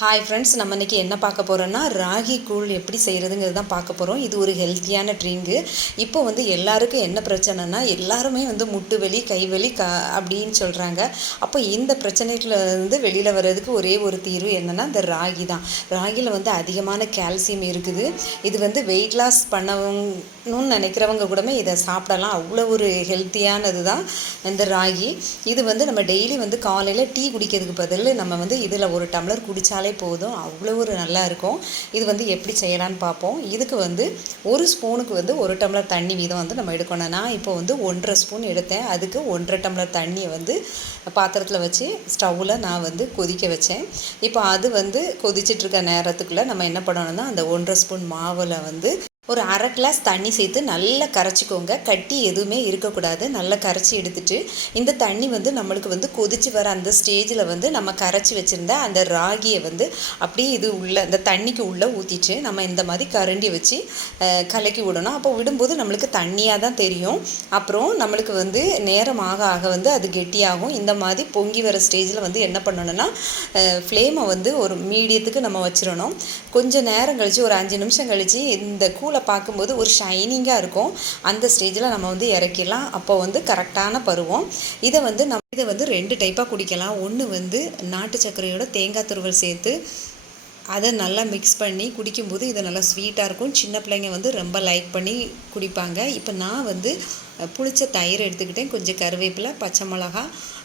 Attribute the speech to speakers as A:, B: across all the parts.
A: Hi friends நம்ம இன்றைக்கி என்ன பார்க்க போகிறோன்னா ராகி கூழ் எப்படி செய்கிறதுங்கிறது தான் பார்க்க போகிறோம் இது ஒரு ஹெல்த்தியான ட்ரிங்கு இப்போ வந்து எல்லாருக்கும் என்ன பிரச்சனைனா எல்லாருமே வந்து முட்டு வலி கை வலி க அப்படின்னு சொல்கிறாங்க அப்போ இந்த பிரச்சனைகளை வெளியில் வர்றதுக்கு ஒரே ஒரு தீர்வு என்னென்னா இந்த ராகி தான். ராகியில் வந்து அதிகமான கால்சியம் இருக்குது. இது வந்து வெயிட் லாஸ் பண்ணணும்னு நினைக்கிறவங்க கூடமே இதை சாப்பிடலாம். அவ்வளோ ஒரு ஹெல்த்தியானது தான் இந்த ராகி. இது வந்து நம்ம டெய்லி வந்து காலையில் டீ குடிக்கிறதுக்கு பதில் நம்ம வந்து இதில் ஒரு டம்ளர் குடித்தாலே பண்ணாலே போதும். அவ்வளோ ஒரு நல்லா இருக்கும். இது வந்து எப்படி செய்யலான்னு பார்ப்போம். இதுக்கு வந்து ஒரு ஸ்பூனுக்கு வந்து ஒரு டம்ளர் தண்ணி வீதம் வந்து நம்ம எடுக்கணும். நான் இப்போ வந்து ஒன்றரை ஸ்பூன் எடுத்தேன். அதுக்கு ஒன்றரை டம்ளர் தண்ணியை வந்து பாத்திரத்தில் வச்சு ஸ்டவ்வில் நான் வந்து கொதிக்க வச்சேன். இப்போ அது வந்து கொதிச்சிட்ருக்க நேரத்துக்குள்ளே நம்ம என்ன பண்ணணும்னா அந்த ஒன்றரை ஸ்பூன் மாவில் வந்து ஒரு அரை கிளாஸ் தண்ணி சேர்த்து நல்லா கரைச்சிக்கோங்க. கட்டி எதுவுமே இருக்கக்கூடாது. நல்லா கரைச்சி எடுத்துட்டு இந்த தண்ணி வந்து நம்மளுக்கு வந்து கொதிச்சு வர அந்த ஸ்டேஜில் வந்து நம்ம கரைச்சி வச்சுருந்த அந்த ராகியை வந்து அப்படியே இது உள்ள அந்த தண்ணிக்கு உள்ளே ஊற்றிட்டு நம்ம இந்த மாதிரி கரண்டி வச்சு கலக்கி விடணும். அப்போ விடும்போது நம்மளுக்கு தண்ணியாக தான் தெரியும். அப்புறம் நம்மளுக்கு வந்து நேரம் ஆக ஆக வந்து அது கெட்டியாகும். இந்த மாதிரி பொங்கி வர ஸ்டேஜில் வந்து என்ன பண்ணணும்னா ஃப்ளேமை வந்து ஒரு மீடியத்துக்கு நம்ம வச்சிடணும். கொஞ்சம் நேரம் கழித்து ஒரு அஞ்சு நிமிஷம் கழித்து இந்த கூலை பூவில் பார்க்கும்போது ஒரு ஷைனிங்காக இருக்கும். அந்த ஸ்டேஜில் நம்ம வந்து இறக்கிடலாம். அப்போ வந்து கரெக்டான பருவம். இதை வந்து நம்ம இதை வந்து ரெண்டு டைப்பாக குடிக்கலாம். ஒன்று வந்து நாட்டு சர்க்கரையோட தேங்காய் துருவல் சேர்த்து அதை நல்லா மிக்ஸ் பண்ணி குடிக்கும்போது இது நல்லா ஸ்வீட்டாக இருக்கும். சின்ன பிள்ளைங்க வந்து ரொம்ப லைக் பண்ணி குடிப்பாங்க. இப்போ நான் வந்து புளிச்ச தயிர் எடுத்துக்கிட்டேன். கொஞ்சம் கருவேப்பிலை பச்சை மிளகா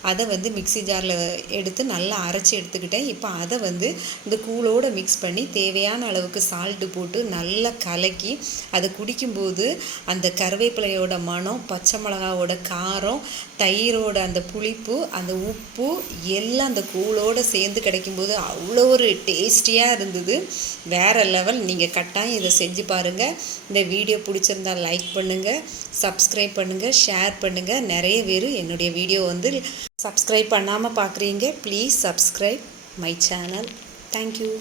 A: அதை வந்து மிக்சி ஜாரில் எடுத்து நல்லா அரைச்சி எடுத்துக்கிட்டேன். இப்போ அதை வந்து இந்த கூழோடு மிக்ஸ் பண்ணி தேவையான அளவுக்கு சால்ட்டு போட்டு நல்லா கலக்கி அதை குடிக்கும்போது அந்த கருவேப்பிலையோட மனம் பச்சை மிளகாவோட காரம் தயிரோட அந்த புளிப்பு அந்த உப்பு எல்லாம் அந்த கூழோடு சேர்ந்து கிடைக்கும்போது அவ்வளோ ஒரு டேஸ்டியாக இருந்தது. வேறு லெவல் நீங்கள் கட்டாயம் இதை செஞ்சு பாருங்கள் இந்த வீடியோ பிடிச்சிருந்தால் லைக் பண்ணுங்கள் சப்ஸ்கிரைப் பண்ணுங்கள் ஷேர் பண்ணுங்கள் நிறைய பேர் என்னுடைய வீடியோ வந்து சப்ஸ்கிரைப் பண்ணாமல் பார்க்குறீங்க please subscribe my channel thank you